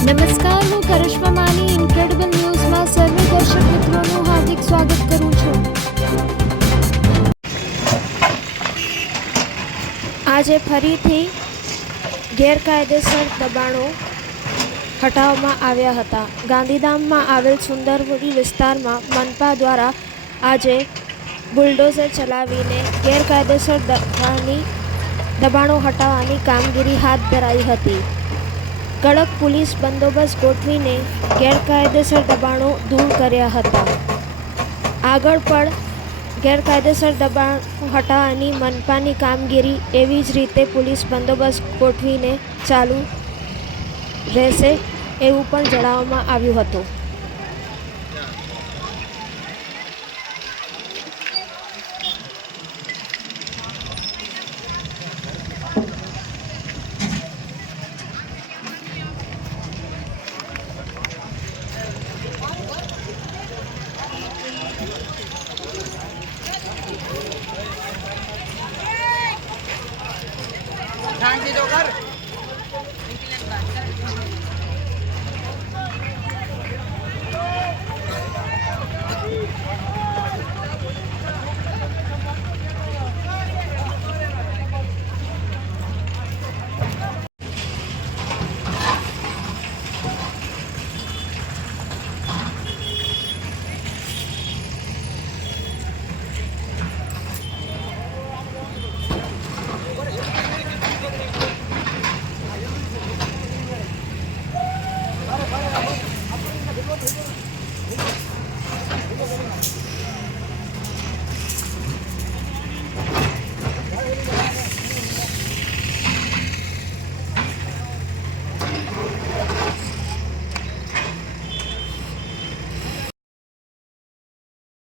નમસ્કાર, હું કરિશ્મા માની ઇન્ક્રેડિબલ ન્યૂઝમાં સર્વે દર્શક મિત્રોનું હાર્દિક સ્વાગત કરું છું. આજે ફરીથી ગેરકાયદેસર દબાણો હટાવવામાં આવ્યા હતા. ગાંધીધામમાં આવેલ સુંદરવડી વિસ્તારમાં મનપા દ્વારા આજે બુલડોઝર ચલાવીને ગેરકાયદેસર દબાણો હટાવવાની કામગીરી હાથ ધરાઈ હતી. કડક પોલીસ બંદોબસ્ત ગોઠવીને ગેરકાયદેસર દબાણો દૂર કર્યા હતા. આગળ પણ ગેરકાયદેસર દબાણ હટાવવાની મનપાની કામગીરી એવી જ રીતે પોલીસ બંદોબસ્ત ગોઠવીને ચાલુ રહેશે એવું પણ જણાવવામાં આવ્યું હતું.